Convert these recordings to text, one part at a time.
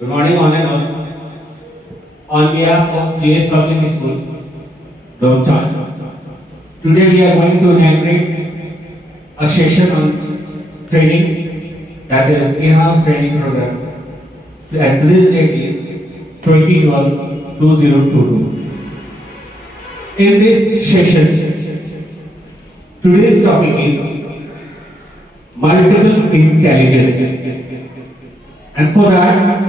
Good morning, on and all. On behalf of JS Public School, Domchan, today we are going to inaugurate a session on training, that is in-house training program. And today's date is 2012-2022. In this session, today's topic is multiple intelligence. And for that,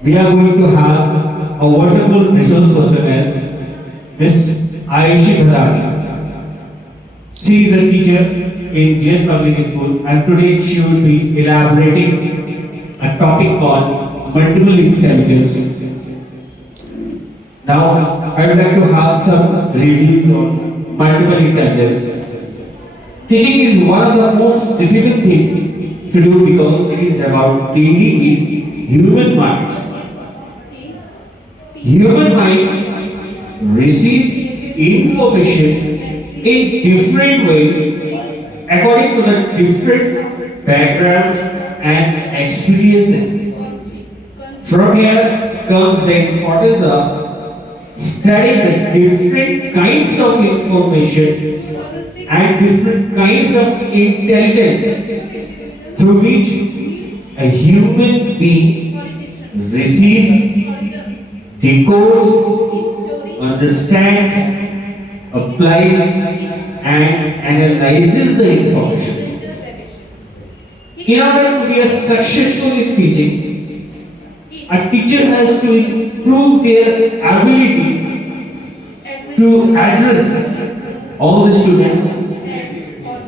we are going to have a wonderful resource person as Miss Ayushi Bhadani. She is a teacher in JS Public School, and today she will be elaborating a topic called multiple intelligence. Now, I would like to have some reviews on multiple intelligence. Teaching is one of the most difficult things to do because it is about dealing with human minds. Human mind receives information in different ways according to the different background and experiences. From here comes the importance of studying the different kinds of information and different kinds of intelligence through which a human being receives, decodes, understands, applies, and analyzes the information. In order to be a successful in teaching, a teacher has to improve their ability to address all the students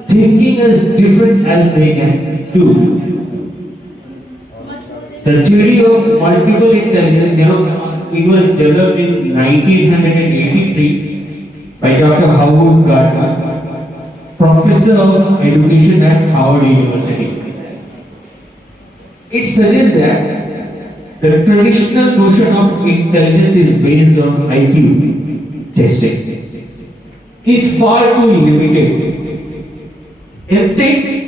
thinking as different as they can do. The theory of multiple intelligence, it was developed in 1983 by Dr. Howard Gardner, professor of education at Howard University. It suggests that the traditional notion of intelligence is based on IQ testing is far too limited. Instead,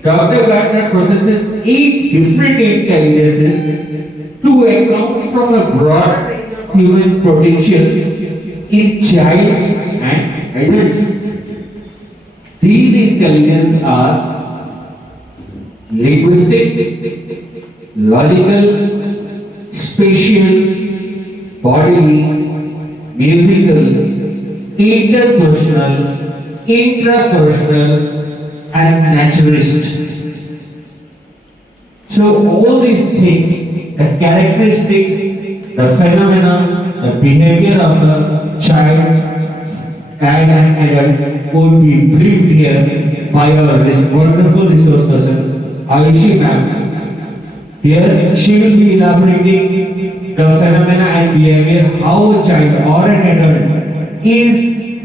Dr. Gardner processes 8 different intelligences to account from a broad range of human potential in child and adults. These intelligences are linguistic, logical, spatial, bodily, musical, interpersonal, intrapersonal, and naturalist. So all these things, the characteristics, the phenomena, the behavior of a child and an adult would be briefed here by our wonderful resource person, Ayushi ma'am. Here she will be elaborating the phenomena and behavior, how a child or an adult is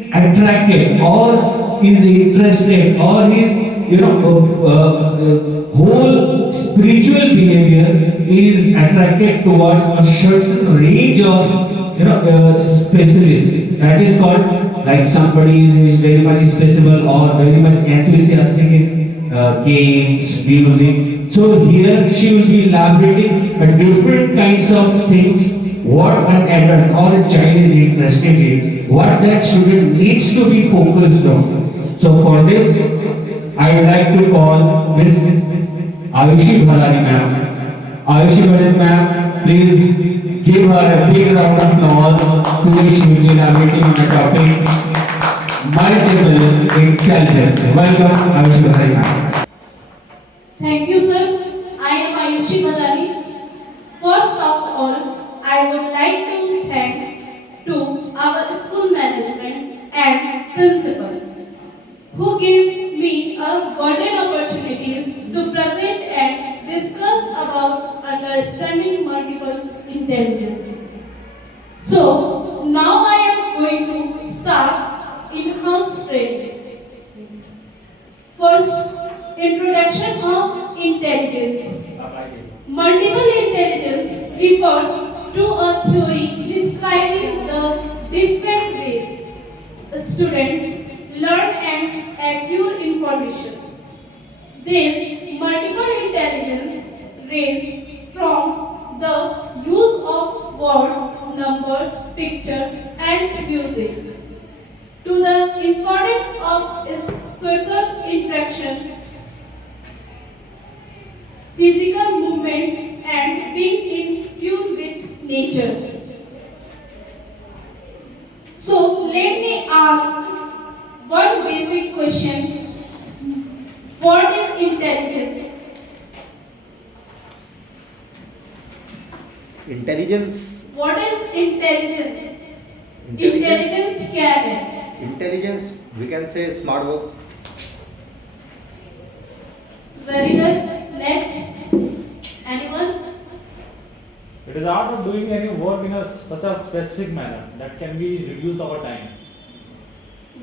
attracted or is interested or is whole spiritual behavior is attracted towards a certain range of specialists. That is called, like somebody is very much special or very much enthusiastic in games, music. So here she will be elaborating different kinds of things, what an adult or a child is interested in, what that student needs to be focused on. So for this, I would like to call Miss Ayushi Bhadani ma'am. Ayushi Bhadani ma'am, please give her a big round of applause to which she will be elaborating on the topic multiple intelligence. Welcome, Ayushi Bhadani ma'am. Thank you, sir. I am Ayushi Bhadani. First of all, I would like to thank to our school management and principal who gave me a golden opportunities to present and discuss about understanding multiple intelligences. So now I am going to start in-house training. First, introduction of intelligence. Multiple intelligence refers to a theory describing the different ways students learn and acquire information. This multiple intelligence ranges from the use of words, numbers, pictures, and music to the importance of social interaction, physical movement, and being in tune with nature. So let me ask one basic question. What is intelligence? Intelligence What is intelligence? Intelligence क्या है? Intelligence we can say smart work Very good. Next. Anyone? It is the art of doing any work in such a specific manner that can be reduce our time.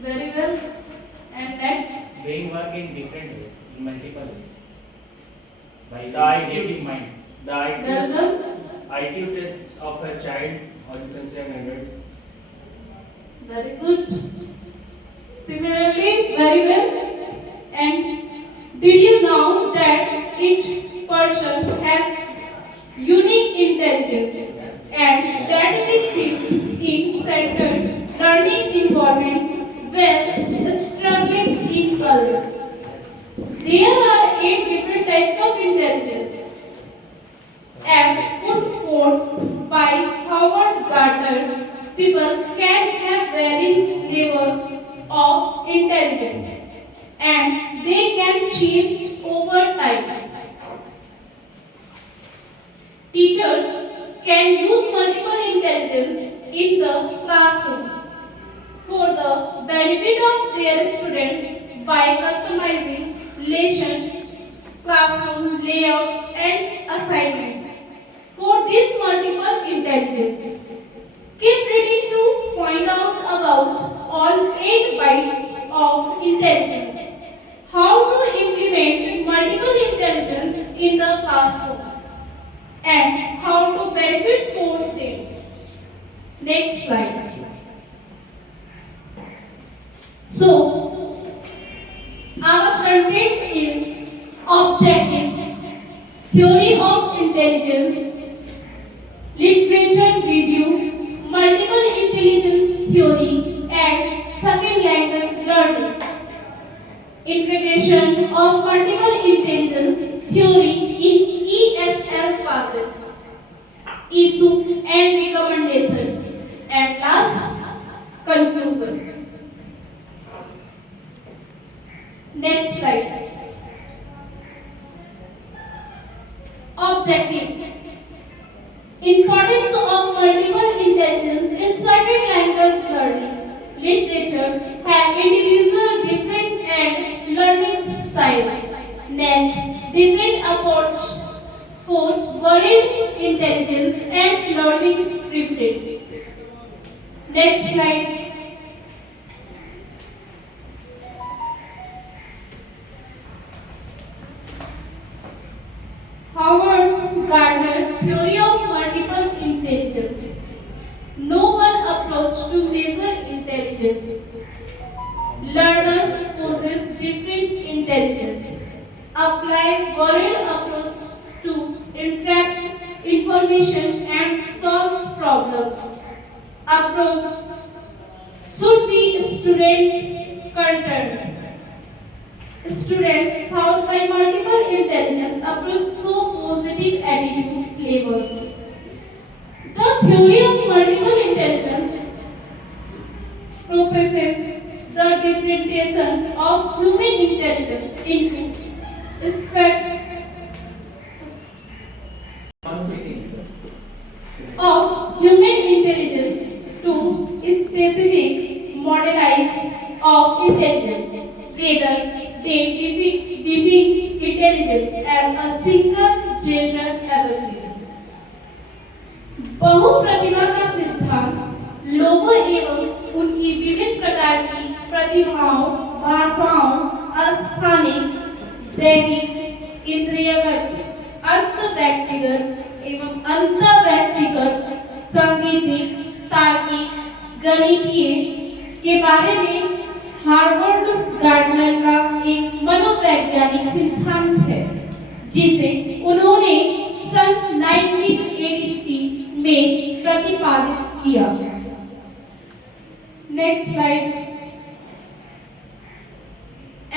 Very well. And next. Doing work in different ways, in multiple ways. By The IQ, creating mind. the IQ, Very good. IQ test of a child, or you can say an adult. Very good. Similarly, very well. And did you know that each person has unique intelligence and that we think in centered learning environments where struggling in others? There are 8 different types of intelligence. As put forth by Howard Gardner, people can have varying levels of intelligence and they can change over time. Teachers can use multiple intelligence in the classroom for the benefit of their students by customizing lesson, classroom layouts and assignments. For this multiple intelligence, keep reading to find out about all 8 bytes of intelligence. How to implement multiple intelligence in the classroom and how to benefit from them. Next slide. So, our content is objective, theory of intelligence, literature review, multiple intelligence theory, and second language learning. Integration of multiple intelligence theory in ESL classes, issue and recommendation, and last, conclusion. Next slide. Objective. Importance of multiple intelligence in second language learning. Literature have individual different and learning styles. Next, different approach for varied intelligence and learning preference. Next slide. Howard Gardner theory of multiple intelligence. No one approach to measure intelligence. Learners possess different intelligence. Apply varied approach to interact information and solve problems. Approach should be student centered. Students taught by multiple intelligence approach so positive attitude levels. The theory of multiple intelligence proposes the differentiation of human intelligence into of human intelligence to specific modelize of intelligence rather than defining intelligence as a single general ability. बहुप्रतिभा का सिद्धांत लोगों एवं उनकी विभिन्न प्रकार की प्रतिभाओं, भाषाओं, स्थानिक, दैनिक, इंद्रियगत, अंतःव्यक्तिगत एवं अंतःव्यक्तिगत, सांगीतिक, तार्किक, गणितीय के बारे में हार्वर्ड गार्डनर का एक मनोवैज्ञानिक सिद्धांत है जिसे उन्होंने सन में प्रतिपादित किया। Next slide.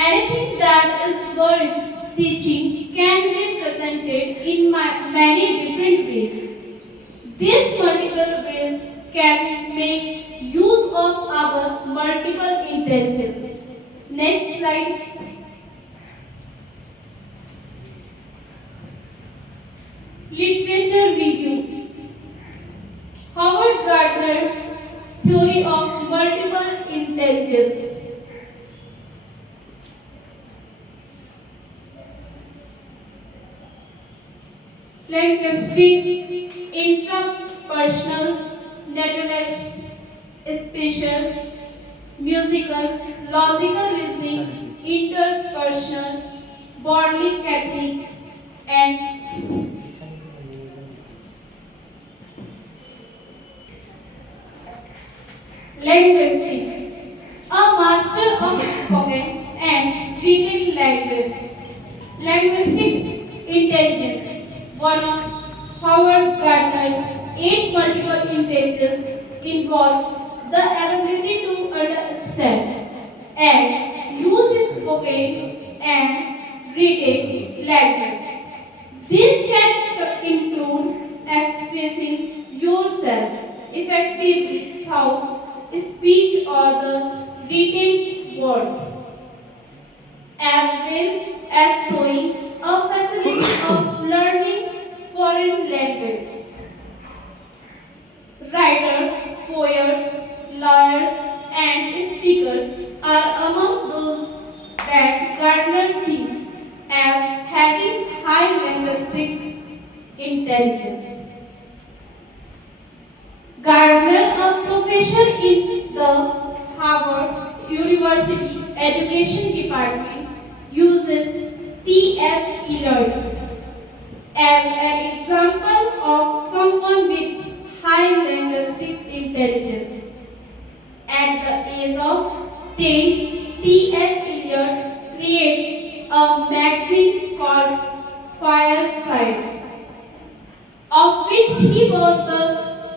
Anything that is worth teaching can be presented in many different ways. These multiple ways can make use of our multiple intelligence. Next slide. Literature review. Howard Gardner Theory of Multiple Intelligence. Linguistic, interpersonal, naturalist, spatial, musical, logical reasoning, interpersonal, bodily techniques, and linguistic. A master of spoken and written language. Linguistic intelligence. One of Howard Gardner, 8 multiple intelligence involves the ability to understand and use spoken and written language. This can include expressing yourself effectively through speech or the written word, as well as showing a facility of learning foreign language. Writers, poets, lawyers, and speakers are among those that Gardner sees as having high linguistic intelligence. Gardner, a professor in the Harvard University Education Department, uses T.S. Eliot as an example of someone with high linguistic intelligence. At the age of 10, T.S. Eliot created a magazine called Fireside, of which he was the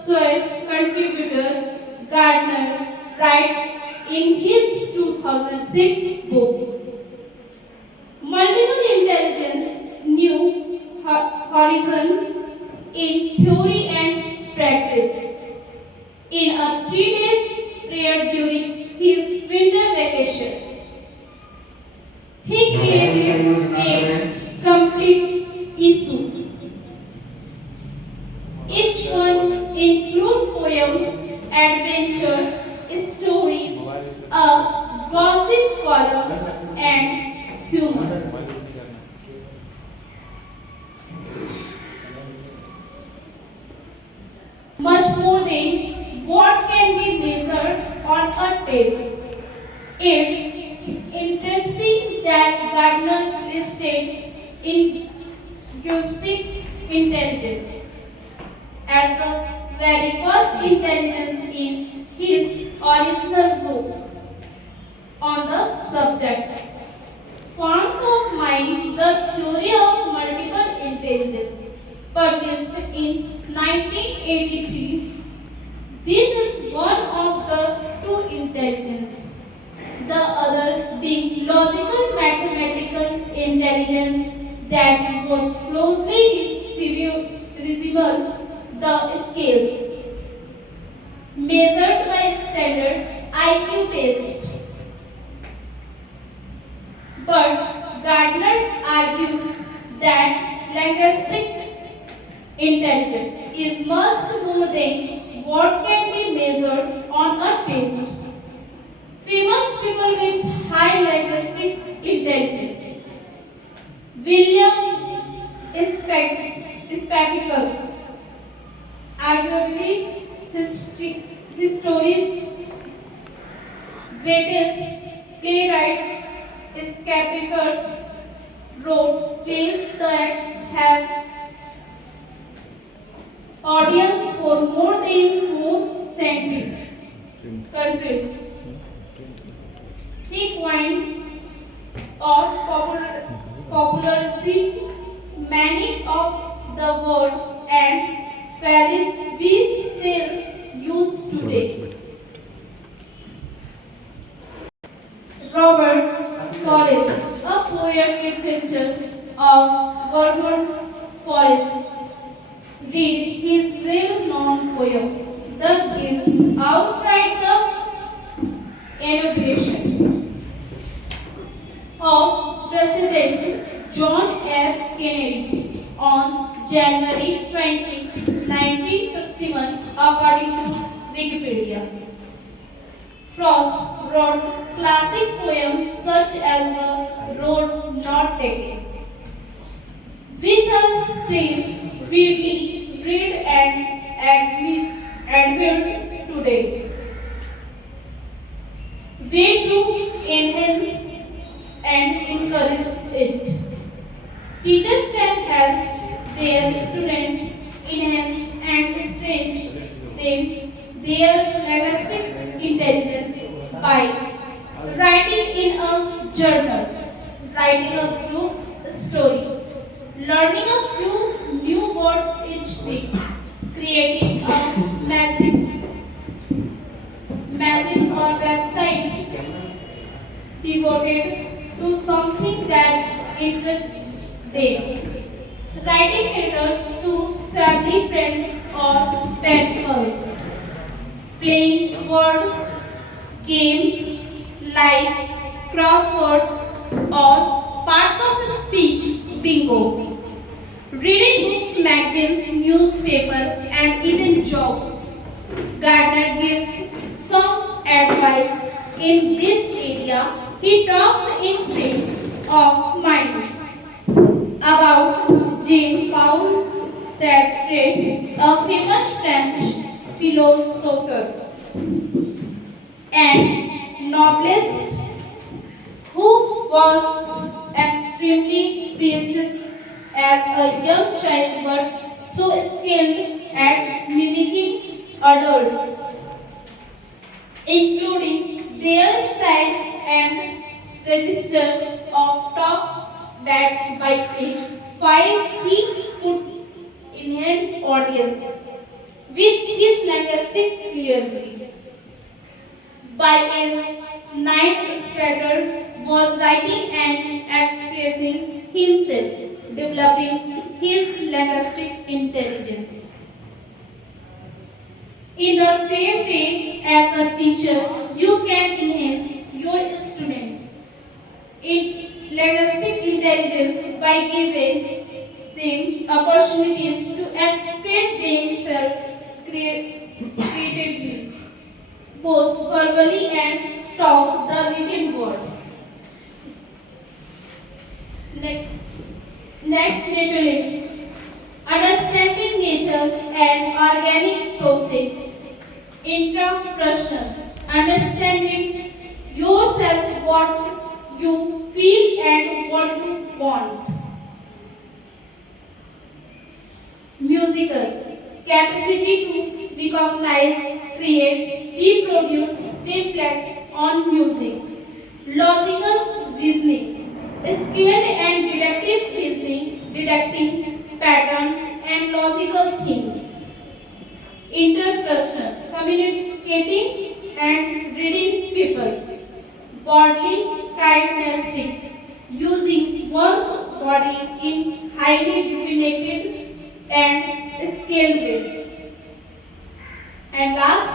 sole contributor. Gardner writes in his 2006 book, Multiple Intelligence, New Horizon in Theory and Practice. In a 3-day prayer during his winter vacation, he created a complete issue. Each one includes poems, adventures, stories, a gossip column, and humor. Much more than what can be measured on a test. It's interesting that Gardner listed linguistic intelligence as the very first intelligence in his original book on the subject. Forms of Mind, the Theory of Multiple Intelligence, published in 1983. This is one of the two intelligence, the other being logical mathematical intelligence that most closely resemble the scales measured by standard IQ test. But Gardner argues that linguistic intelligence is much more than what can be measured on a test. Famous people with high linguistic intelligence. William Spector, arguably history's greatest playwrights, Spector wrote plays that have audience for more than 4 countries. He coined or popularized many of the word and Paris we still use today. Robert Forrest, a poetic picture of Vermont Forest, read his well-known poem, The Gift, outright the inauguration of President John F. Kennedy on January 20, 1961, according to Wikipedia. Frost wrote classic poems such as The Road Not Taken, which are still widely read and admired today. Way to enhance and encourage it. Teachers can help their students enhance and stretch their linguistic intelligence by writing in a journal, writing a group story, learning a few new words each week, creating a magazine or website devoted to something that interests them. Writing letters to family, friends, or pen pals. Playing word games like crosswords or parts of speech bingo. Reading books, magazines, newspaper, and even jokes. Gardner gives some advice in this area. He talks in print of mind about Jean-Paul Sartre, a famous French philosopher and novelist who was extremely precious as a young child but so skilled at mimicking adults, including their style and register of talk that by age 5 he could enhance audience with his linguistic fluency. By age 9, Strader was writing and expressing himself, developing his linguistic intelligence. In the same way as a teacher, you can enhance your students in linguistic intelligence by giving them opportunities to express themselves creatively, both verbally and through the written word. Next, naturalist. Understanding nature and organic process. Intrapersonal. Understanding yourself, what you feel and what you want. Musical. Capacity to recognize, create, reproduce, reflect on music. Logical reasoning. Skilled and deductive reasoning, deducting patterns and logical things. Interpersonal. Communicating and reading people. Bodily kinesthetic. Using one's body in highly definitive and scaled ways. And last,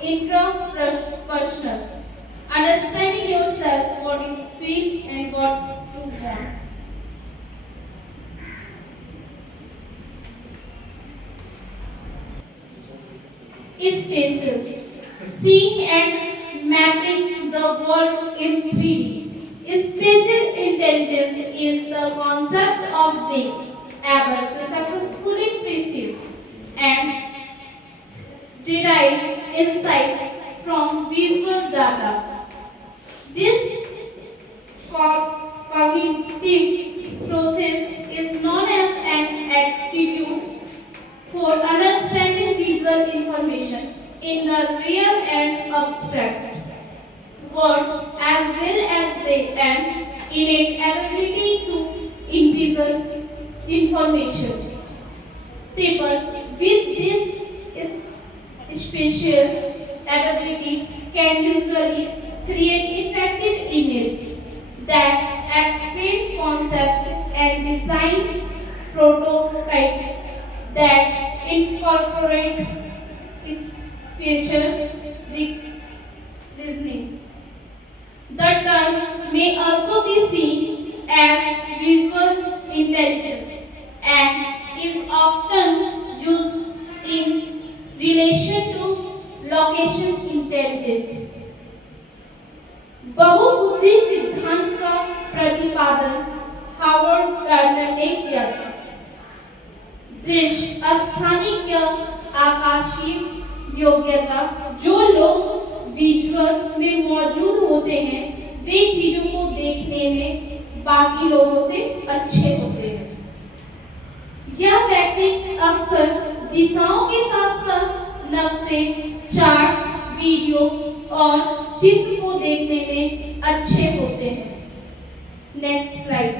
intrapersonal. Understanding yourself, what you feel and what you want. Spatial. Seeing and mapping the world in 3D. Spatial intelligence is the concept of being able to successfully perceive and derive insights from visual data. This cognitive process is known as an aptitude for understanding visual information in the real and abstract world, as well as an innate ability to envision information. People with this special ability can usually create effective images that explain concepts and design prototypes that incorporate its spatial reasoning. The term may also be seen as visual intelligence and is often used in relation to location intelligence. बहुबुद्धि सिद्धांत का प्रतिपादन Harvard gardener ने किया था। दृश्य स्थानिक या आकाशीय योग्यता जो लोग विजुअल में मौजूद होते हैं वे चीजों को देखने में बाकी लोगों से अच्छे होते हैं। यह व्यक्ति अक्सर दिशाओं के साथ साथ नक्शे, चार्ट, वीडियो और चित्र को देखने में अच्छे होते हैं। Next slide.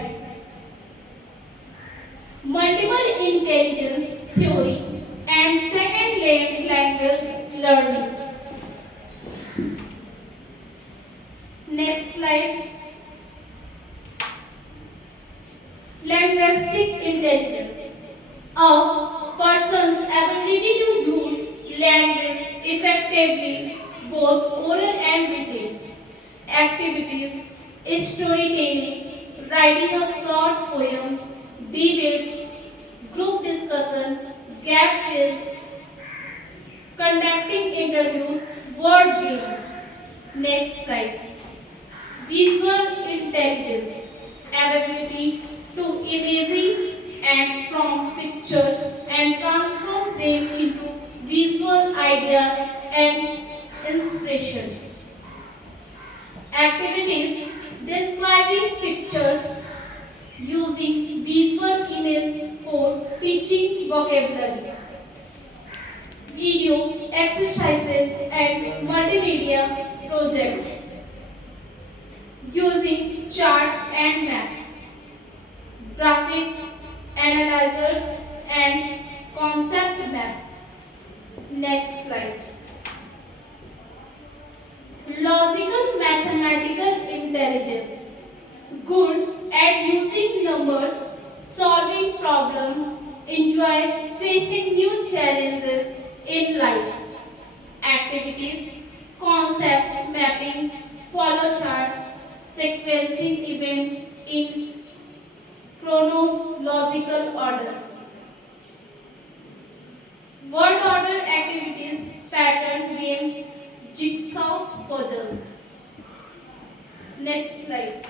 Multiple intelligence theory and second language learning. Next slide. Linguistic intelligence. A person's ability to use language effectively, both oral and written activities, storytelling, writing a short poem, debates, group discussion, gap fills, conducting interviews, word game. Next slide. Visual intelligence. Ability to imaging and from pictures and transform them into visual ideas and inspiration. Activities describing pictures using visual image for teaching vocabulary. Video exercises and multimedia projects using chart and map. Graphics, analyzers, and concept maps. Next slide. Logical mathematical intelligence. Good at using numbers, solving problems, enjoy facing new challenges in life. Activities, concept mapping, follow charts, sequencing events in chronological order. Word order activities, pattern games, jigsaw puzzles. Next slide.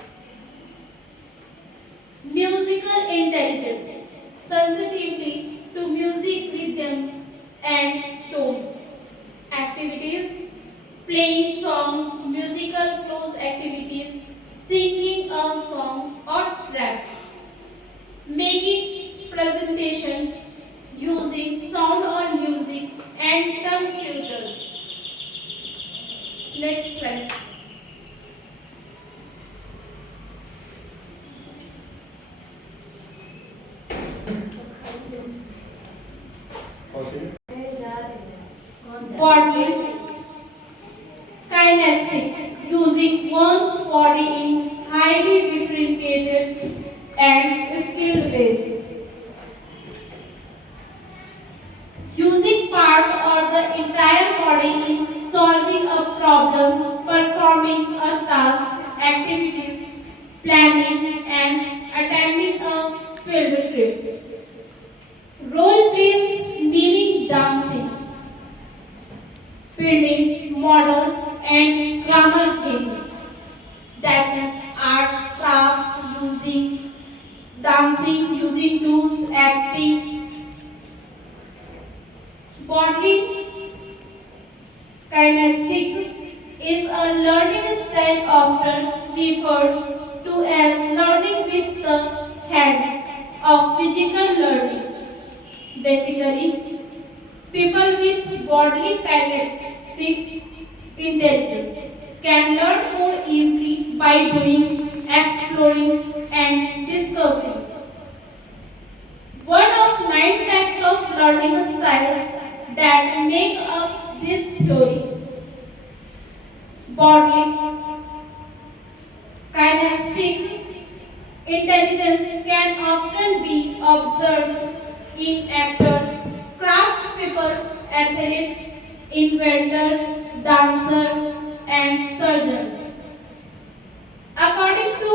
Musical intelligence. Sensitivity to music rhythm and tone. Activities, playing song, musical close activities, singing a song or rap. Making presentation using sound or music and tongue tutors. Next slide. Bodily kinesthetic, using one's body in highly differentiated and skilled ways. Using part or the entire body in solving a problem, performing a task, activities, planning and attending a field trip. Role plays meaning dancing, building models and grammar games. That is art, craft, using dancing, using tools, acting. Bodily kinesthetic is a learning style often referred to as learning with the hands of physical learning. Basically, people with bodily kinesthetic intelligence can learn more easily by doing, exploring, and discovering. One of 9 types of learning styles that make up this theory. Bodily kinesthetic intelligence can often be observed in actors, craft people, athletes, inventors, dancers, and surgeons. According to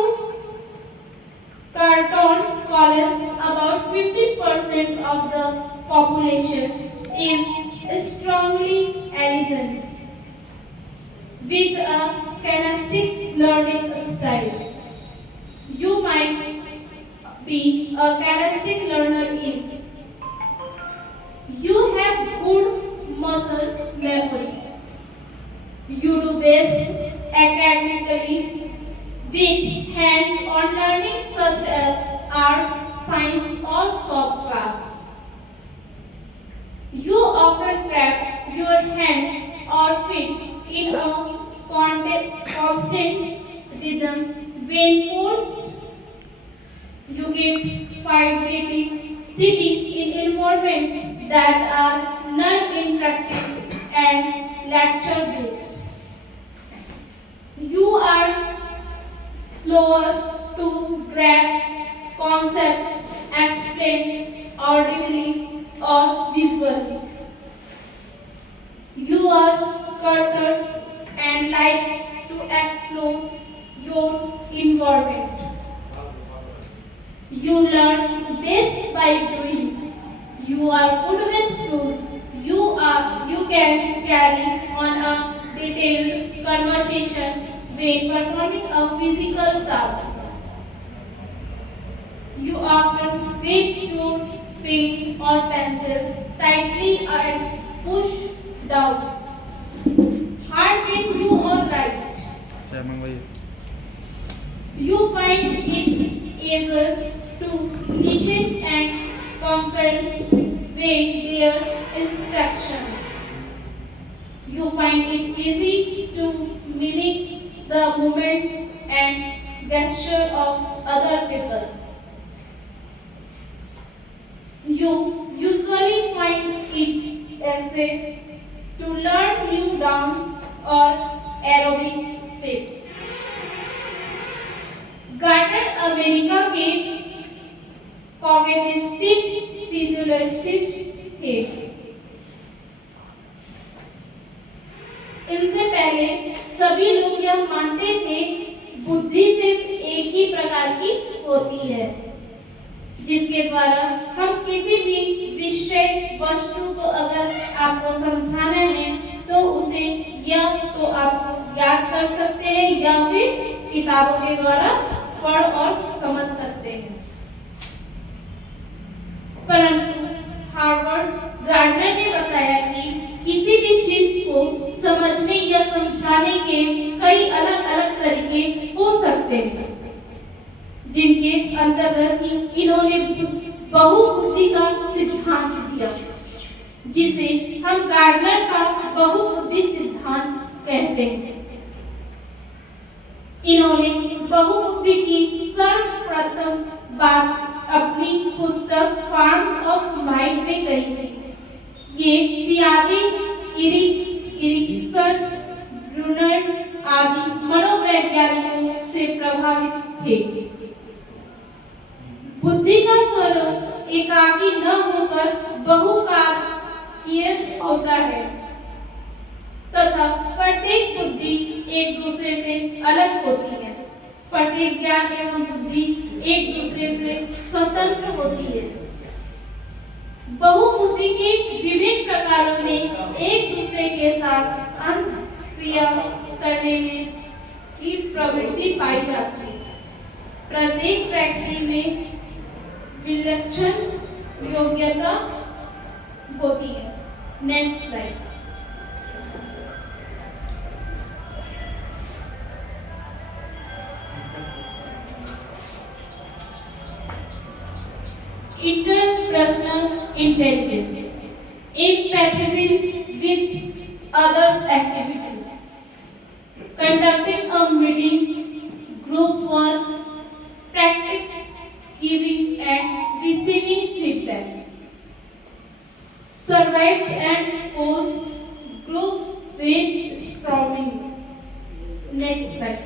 Carlton College, about 50% of the population is strongly intelligent with a kinesthetic learning style. You might be a kinesthetic learner if you have good muscle memory. You do best academically with hands-on learning such as art, science, or soft class. You often trap your hands or feet in a constant rhythm. When forced, you get fighting, sitting in environments that are non-interactive and lecture-based. You are slower to grasp concepts explained audibly or visually. You are cursors and like to explore your environment. You learn best by doing. You are good with tools. You can carry on a detailed conversation when performing a physical task. You often grip your pen or pencil tightly and push down. Hard when you are right. You find it easier to listen and comprehend when there's instruction. You find it easy to mimic the movements and gesture of other people. You usually find it essay to learn new dance or aerobic steps. Gardner America के cognitive physiologist थे। इनसे पहले सभी लोग यह मानते थे बुद्धि सिर्फ एक ही प्रकार की होती है जिसके द्वारा हम किसी भी विषय वस्तु को अगर आपको समझाना है तो उसे या तो आप याद कर सकते हैं या फिर किताबों के द्वारा पढ़ और समझ सकते हैं। परंतु हार्वर्ड गार्डनर ने बताया कि किसी भी चीज को समझने या समझाने के कई अलग-अलग तरीके हो सकते हैं जिनके अंतर्गत ही इन्होंने बहुबुद्धि का सिद्धांत दिया जिसे हम गार्डनर का बहुबुद्धि सिद्धांत कहते हैं। इन्होंने बहुबुद्धि की सर्वप्रथम बात अपनी पुस्तक फार्म्स ऑफ माइंड में कही थी। ये पियाजे, इरिकसन, ब्रूनर आदि मनोवैज्ञानिकों से प्रभावित थे। बुद्धि का स्वरूप एकाकी न होकर बहुकार्यीय होता है तथा प्रत्येक बुद्धि एक दूसरे से अलग होती है। प्रत्येक ज्ञान एवं बुद्धि एक दूसरे से स्वतंत्र होती है। बहुबुद्धि के विभिन्न प्रकारों में एक दूसरे के साथ अंतःक्रिया करने में की प्रवृत्ति पाई जाती है। प्रत्येक व्यक्ति में विलक्षण योग्यता होती है। Next slide. Interpersonal intelligence, empathy with others' activities, conducting a meeting, group work, practice giving and receiving feedback, survives and holds group brainstorming. Next slide.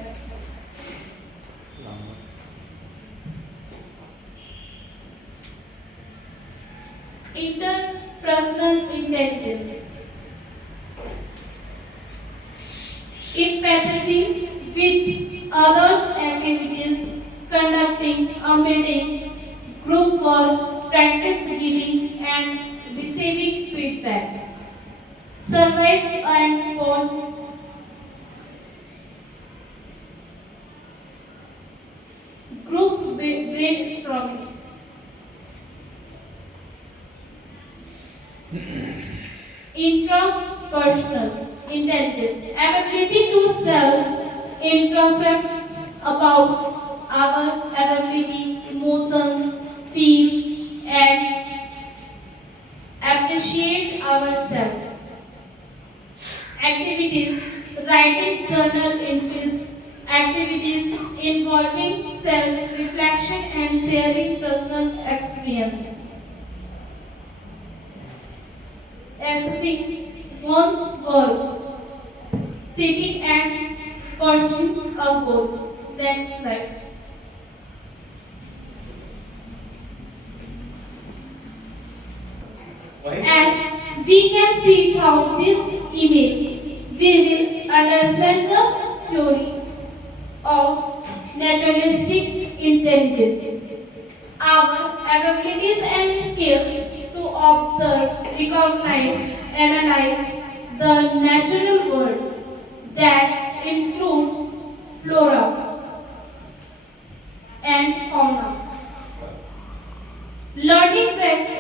Interpersonal intelligence. Empathy with others' activities, conducting a meeting, group work, practice giving and receiving feedback. Surveys and polls. Group brainstorming. Intrapersonal intelligence, ability to self-introspect about our ability, emotions, feel, and appreciate ourselves. Activities, writing journal entries, activities involving self-reflection and sharing personal experience. Assessing one's work, sitting and pursuing a goal. Next slide. And we can see how this image, we will understand the theory of naturalistic intelligence. Our abilities and skills to observe, recognize, analyze the natural world that include flora and fauna. Learning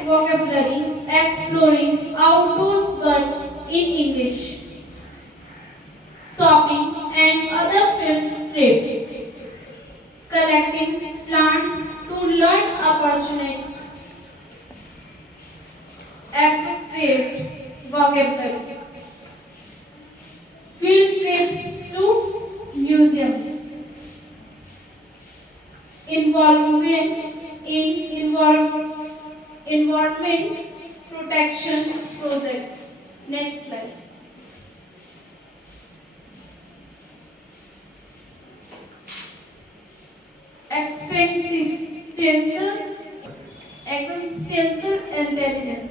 vocabulary, exploring outdoors word in English, shopping and other field trips, collecting plants to learn opportunity, appropriate vocabulary, field trips to museums, involvement in environment protection project. Next slide. Existential intelligence.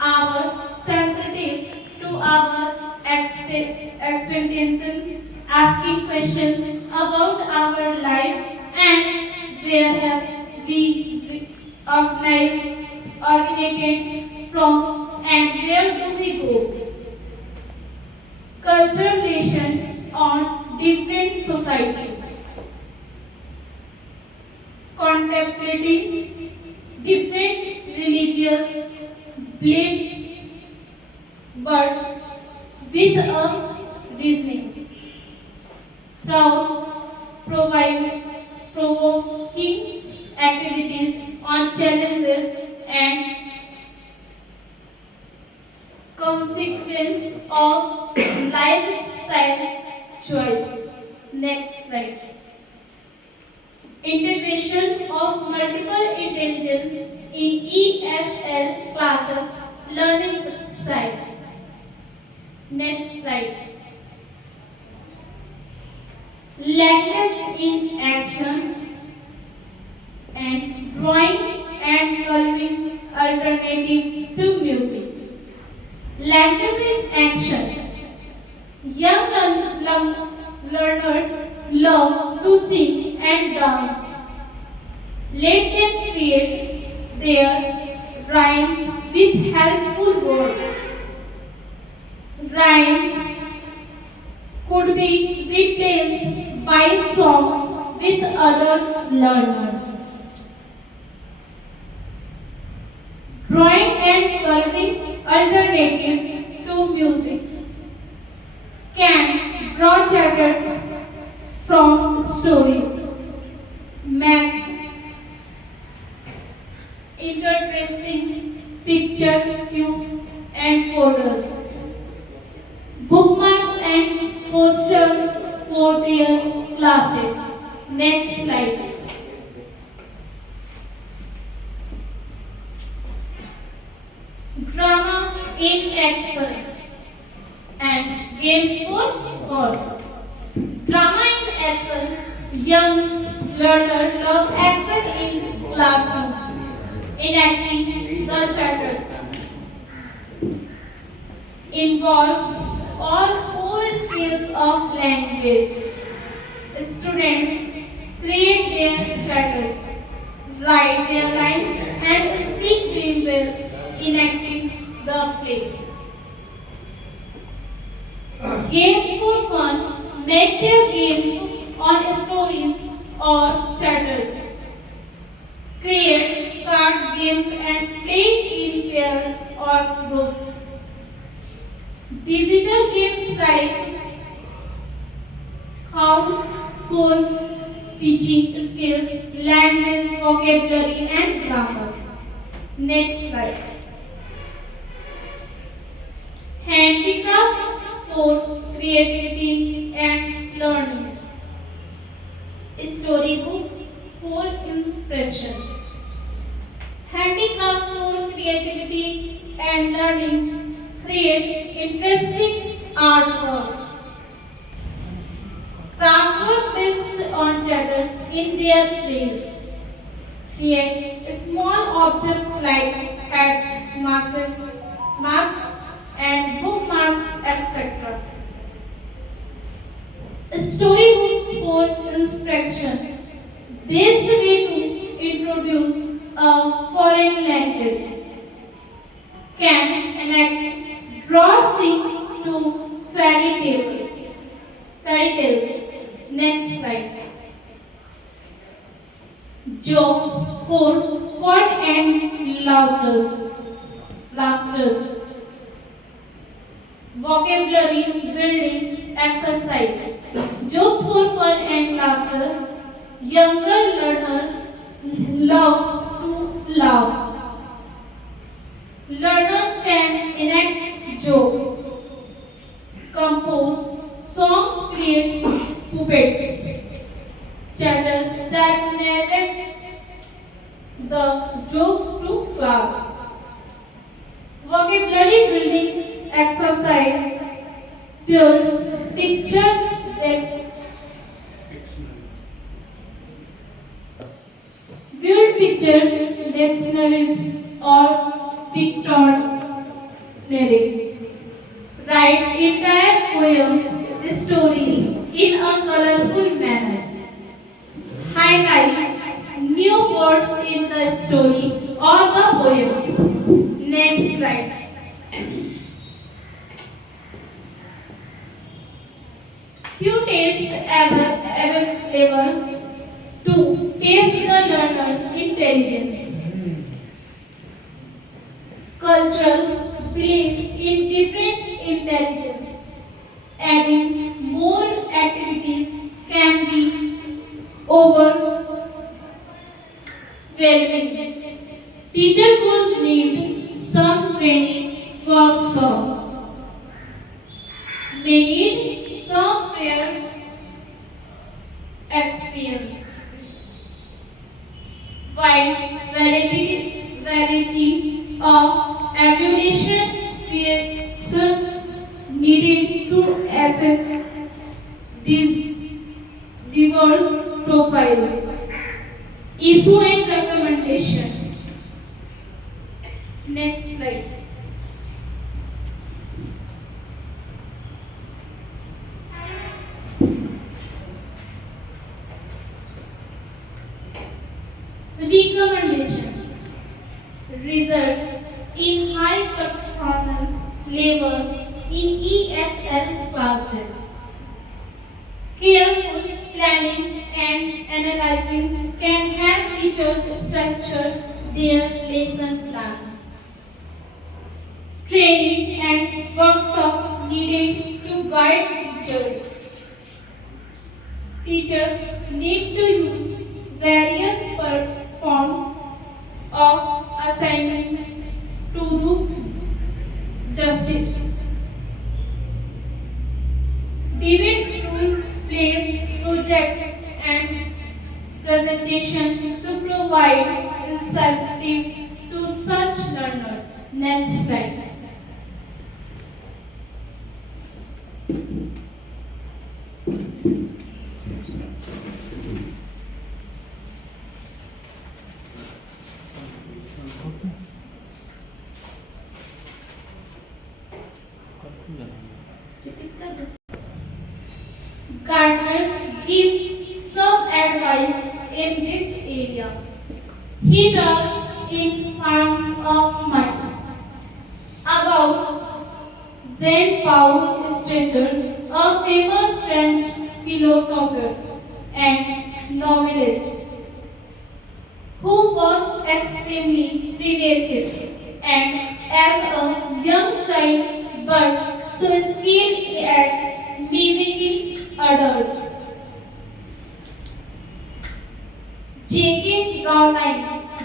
Our sensitive to our existential, asking questions about our life and where have we originated from and where do we go. Cultural relation on different societies. Contemplating different religious beliefs but with a reasoning through provoking activities on challenges and consequence of lifestyle choice. Next slide. Integration of multiple intelligence in ESL classes learning style. Next slide. Language in action and drawing and coloring alternatives to music. Language in action. Young learners love to sing and dance. Let them create their rhymes with helpful words. Rhymes could be replaced by songs with other learners. Drawing and coloring alternatives to music can draw characters from stories, make interesting pictures, tube and photos, bookmarks and posters for their classes. Next slide. Drama in action. and games for fun. Drama in action. Young learners love action in classrooms, enacting the chapters. Involves all four skills of language. Students create their chapters, write their lines, and speak them well, enacting the play. Games for fun make their games on stories or chatters. Create card games and play in pairs or groups. Digital games like count for teaching skills, language, vocabulary, and grammar. Next slide. Handicraft for creativity and learning. Storybooks for inspiration. Handicraft for creativity and learning. Create interesting artwork. Craftwork based on chapters in their place. Create small objects like hats, marks, and bookmarks, etc. Storybooks for instruction. Best way to introduce a foreign language. Can enact draw sing to fairy tales. Fairy tales. Next slide. Jokes for fun and laughter. Vocabulary building exercise. Jokes for fun and laughter. Younger learners love to laugh. Learners can enact jokes, compose songs, create puppets, chatters that narrate the jokes to class. Vocabulary building exercise. Build pictures, dictionaries, or pictionary. Write entire poems, stories in a colorful manner. Highlight new words in the story or the poem. Next slide. Few tests available to test the learner's intelligence. Cultural blend in different intelligence. Adding more activities can be overwhelming. Teacher will need some training workshop. May need some prior experience. Wide variety of evaluation creates needed to assess these diverse profiles. Issue and recommendation. Next slide. Recommendation. Results in high performance levels in ESL classes. Careful planning and analyzing can help teachers structure their lesson plans. Training and workshop needed to guide teachers. Teachers need to use various forms of assignments to do justice. Debate rule plays projects and presentation to provide incentive to such learners. Next slide. Gardner gives some advice in this area. He talked in terms of mind about Jean-Paul Sartre, a famous French philosopher and novelist who was extremely vivacious and as a young child but so skilled at mimicking adults. J.K. Rowling,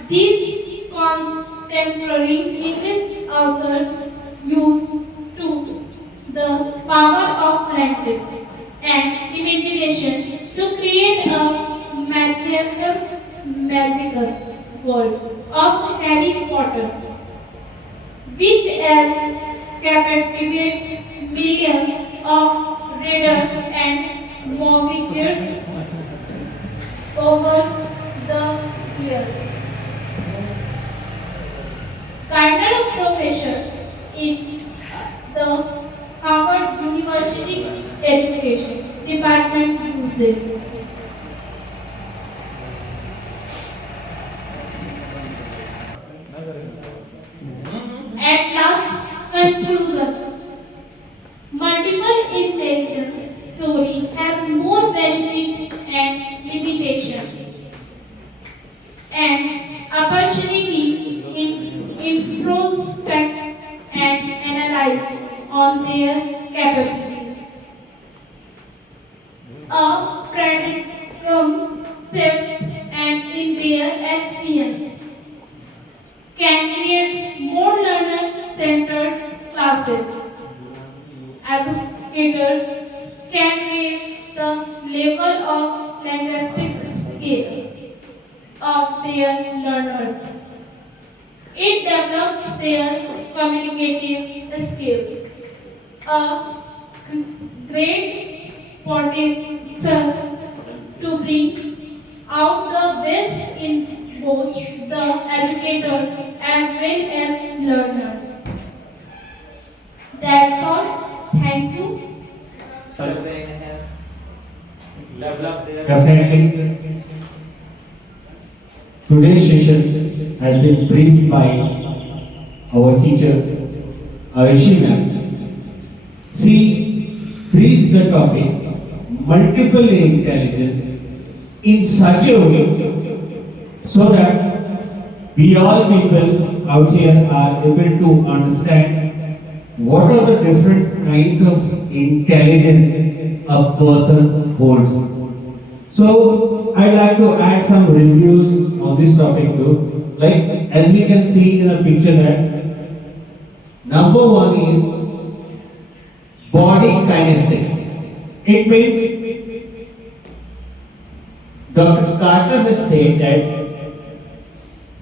this contemporary English author, used to the power of language and imagination to create a magical world of Harry Potter, which has captivated millions of readers and moviegoers over the years. Gardner, a professor in the Harvard University Education Department, uses at last conclusion. Multiple intelligence theory has more benefit and limitations, and opportunity in introspect and analyze on their capabilities. A practicum shift and in their experience can create more learner-centered classes. Educators can raise the level of linguistic skill of their learners. It develops their communicative skills. A great potential to bring out the best in both the educators as well as learners. That's all. Thank you. has developed their Definitely. Today's session has been briefed by our teacher, Ayushi ma'am. She briefed the topic multiple intelligence in such a way so that we all people out here are able to understand what are the different kinds of intelligence a person holds. So I'd like to add some reviews on this topic too. Like as we can see in a picture that number one is body kinesthetic. It means Dr. Carter has said that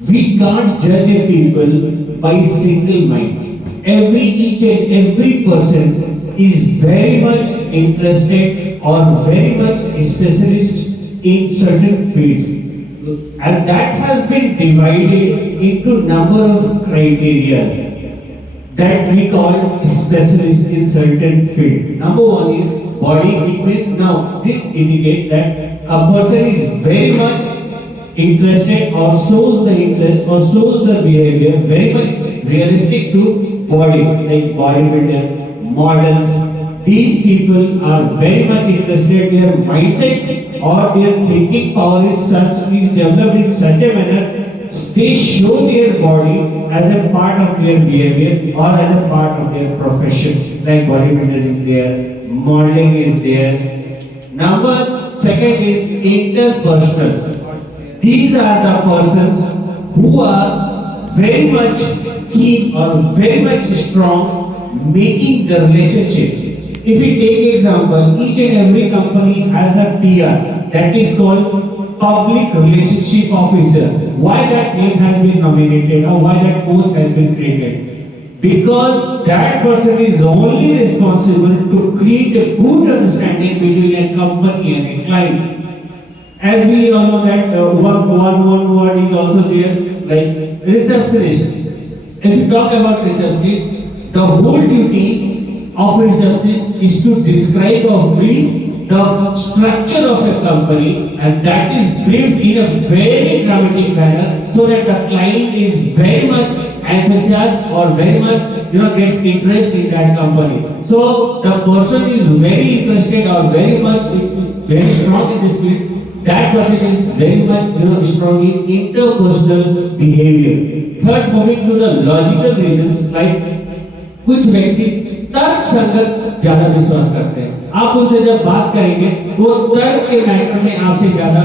we can't judge a people by single mind. Each and every person is very much interested or very much a specialist in certain fields. And that has been divided into number of criteria that we call specialist in certain field. Number one is body. It means now this indicates that a person is very much interested or shows the interest or shows the behavior very much realistic to body, like bodybuilder, models. These people are very much interested, their mindsets or their thinking power is developed in such a manner they show their body as a part of their behavior or as a part of their profession. Like bodybuilders is there, modeling is there. Number second is interpersonal. These are the persons who are very much keen or very much strong making the relationship. If we take example, each and every company has a PR that is called Public Relationship Officer. Why that name has been nominated or why that post has been created? because that person is only responsible to create a good understanding between a company and a client. As we all know that one word is also there, like receptionist. If you talk about receptionist, the whole duty of receptionist is to describe or brief the structure of a company, and that is briefed in a very dramatic manner so that the client is very much enthusiastic or very much gets interest in that company. So the person is very interested or very much very strong in this field. That person is very much strong in interpersonal behavior. Third, moving to the logical reasons, like कुछ व्यक्ति तर्क संगत ज्यादा विश्वास करते हैं। आप उनसे जब बात करेंगे वो तर्क के मैटर में आपसे ज्यादा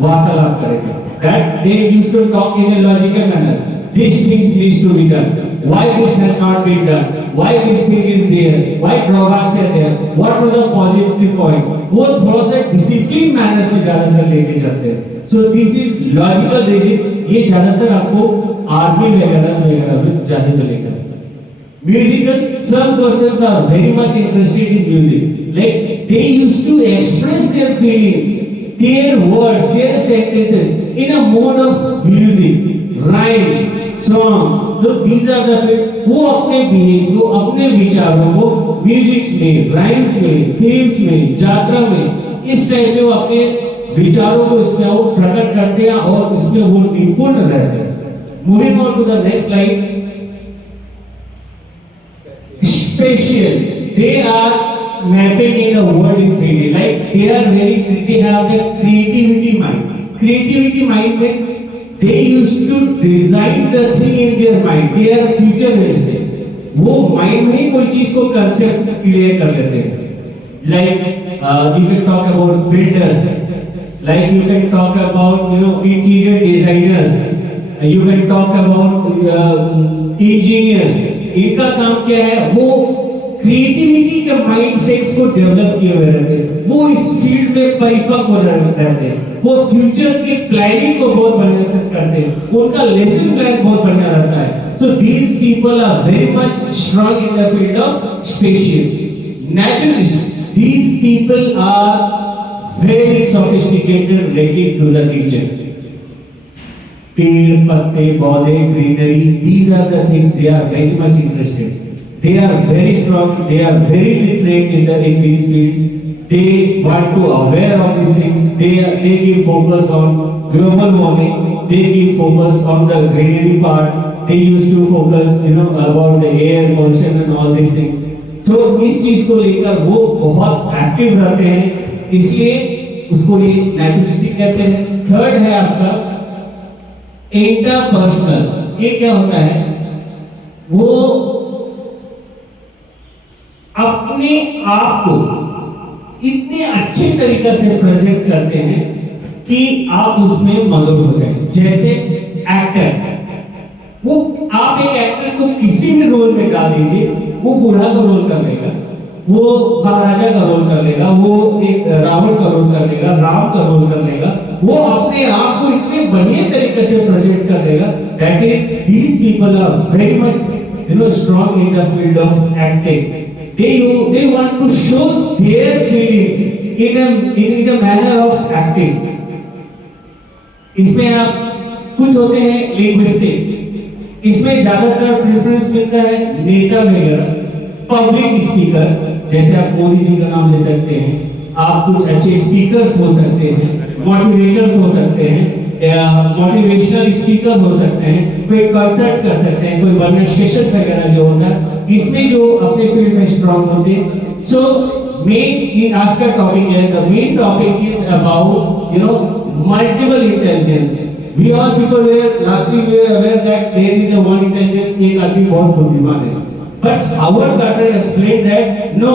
वार्तालाप करेंगे। That they used to talk in a logical manner. These things needs to be done. Why this has not been done? Why this thing is there? Why drawbacks are there? What are the positive points? वो थोड़ा सा discipline manners में ज्यादातर लेके जाते हैं। So this is logical reason। ये ज्यादातर आपको आर्मी वगैरह में ज्यादा मिलेगा। Musical, some persons are very much interested in music. Like they used to express their feelings, their words, their sentences in a mode of music, rhymes, songs. So these are the वो अपने behavior को, अपने विचारों को music में, rhymes में, themes में, जात्रा में इस टाइप में वो अपने विचारों को इसमें वो प्रकट करते हैं और इसमें वो निपुण रहते हैं। Moving on to the next slide. Spatial, they are mapping in a world in 3D. Like they have the creativity mind. Creativity mind means they used to design the thing in their mind. They are futuristic. वो mind में ही कोई चीज को concept create कर लेते हैं. Like you can talk about builders. Like you can talk about interior designers. You can talk about engineers. इनका काम क्या है? वो क्रिएटिविटी के माइंडसेट्स को डेवलप किए हुए रहते हैं। वो इस फील्ड में परिपक्व रहते हैं। वो फ्यूचर की प्लानिंग को बहुत बढ़िया से करते हैं। उनका लेसन प्लान बहुत बढ़िया रहता है। So these people are very much strong in the field of spatial. Naturalists, these people are very sophisticated related to the nature. पेड़, पत्ते, पौधे, greenery, these are the things they are very much interested. They are very strong, they are very literate in these fields. They want to aware of these things. They give focus on global warming. They give focus on the greenery part. They used to focus about the air pollution and all these things. So इस चीज को लेकर वो बहुत active रहते हैं, इसलिए उसको ये नेचुरलिस्टिक कहते हैं। थर्ड है आपका इंटरपर्सनल। ये क्या होता है? वो अपने आप को इतने अच्छे तरीके से प्रेजेंट करते हैं कि आप उसमें मगन हो जाए। जैसे एक्टर, वो आप एक एक्टर को किसी भी रोल में डाल दीजिए, वो बूढ़ा का रोल कर लेगा, वो महाराजा का रोल कर लेगा, वो एक रावण का रोल कर लेगा, राम का रोल कर लेगा। वो अपने आप को इतने बढ़िया तरीके से प्रेजेंट कर देगा। That is, these people are very much strong in the field of acting. They want to show their feelings in a manner of acting. इसमें आप कुछ होते हैं linguistics, इसमें ज्यादातर प्रेफरेंस मिलता है नेता वगैरह, पब्लिक स्पीकर, जैसे आप मोदी जी का नाम ले सकते हैं, आप कुछ अच्छे स्पीकर्स हो सकते हैं, मोटिवेटर्स हो सकते हैं, मोटिवेशनल स्पीकर हो सकते हैं, कोई कंसर्ट्स कर सकते हैं, कोई बढ़िया सेशन वगैरह जो होता है, इसमें जो अपने फील्ड में स्ट्रांग होते हैं। सो मेन आज का टॉपिक है, the main topic is about multiple intelligence. We all people were lastly aware that there is a one intelligence, एक आदमी बहुत बुद्धिमान है। But Howard Carter explained that no,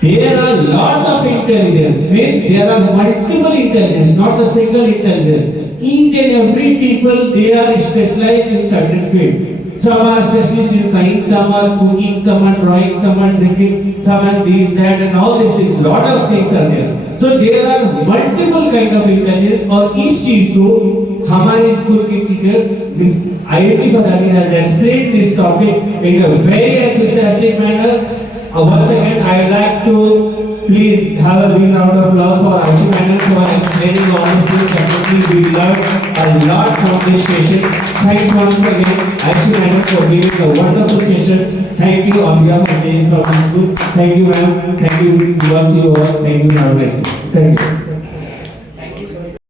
there are lots of intelligence. Means there are multiple intelligence, not a single intelligence. Each and every people, they are specialized in certain field. Some are specialists in science, some are cooking, some are drawing, some are drinking, some are this, that, and all these things. Lot of things are there. So there are multiple kind of intelligence, और इस चीज को हमारे school की teacher miss Ayushi Bhadani has explained this topic in a very enthusiastic manner. Once again, I would like to please have a big round of applause for Ayushi Madam for explaining all these things. Definitely, we learned a lot from this session. Thanks once again, Ayushi Madam, for giving a wonderful session. Thank you on behalf of James Public School. Thank you, ma'am. Thank you. We love you all. Thank you. Have a nice day. Thank you.